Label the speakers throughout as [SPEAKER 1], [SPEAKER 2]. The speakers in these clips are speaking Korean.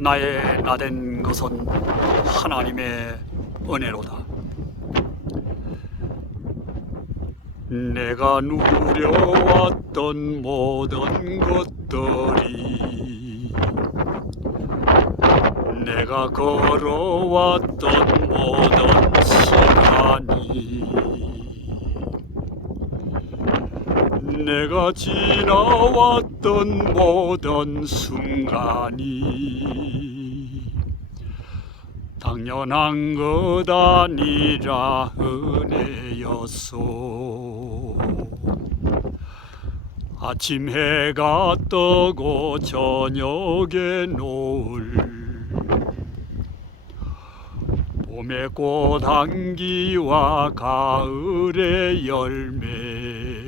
[SPEAKER 1] 나의 나된 것은 하나님의 은혜로다. 내가 누려왔던 모든 것들이 내가 걸어왔던 모든 시간이 내가 지나왔던 모든 순간이 당연한 것 아니라 은혜였소. 아침 해가 뜨고 저녁에 노을 봄의 꽃 향기와 가을의 열매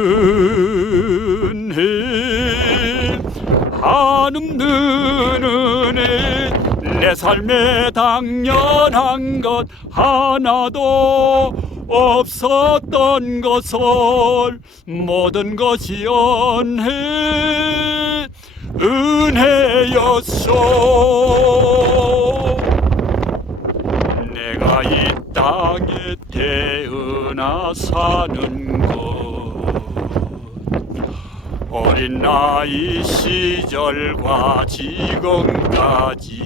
[SPEAKER 1] 없는 은혜 내 삶에 당연한 것 하나도 없었던 것을 모든 것이 은혜 은혜였소. 내가 이 땅에 태어나 사는 것 어린 나이 시절과 지금까지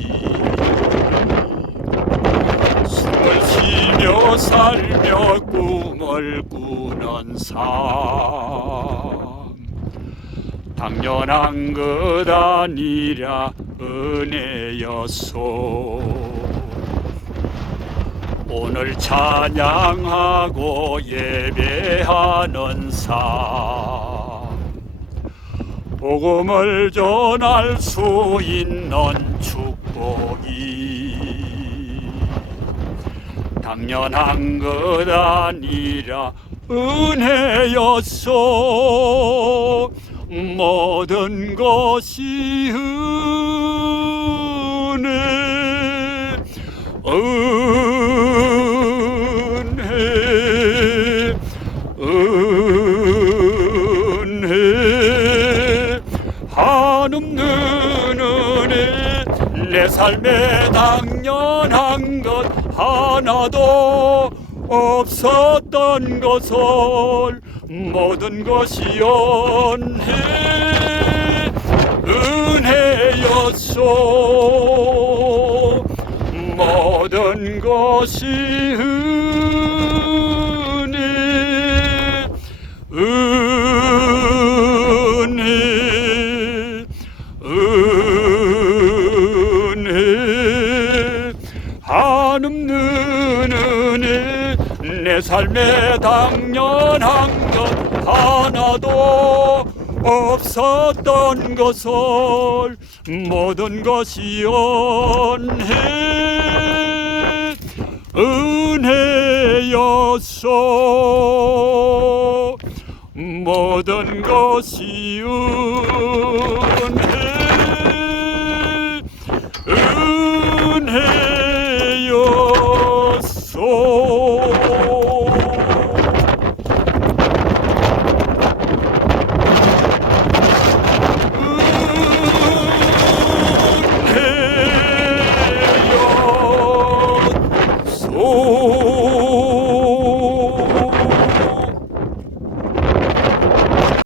[SPEAKER 1] 숨을 쉬며 살며 꿈을 꾸는 삶. 당연한 것 아니라 은혜였소. 오늘 찬양하고 예배하는 삶 복음을 전할 수 있는 축복이 당연한 것 아니라 은혜였소. 모든 것이 은 삶에 당연한 것 하나도 없었던 것을 모든 것이 은혜 은혜였소. 모든 것이 은혜 은혜 내 삶에 당연한 것 하나도 없었던 것을 모든 것이 은혜 은혜였소. 모든 것이 은혜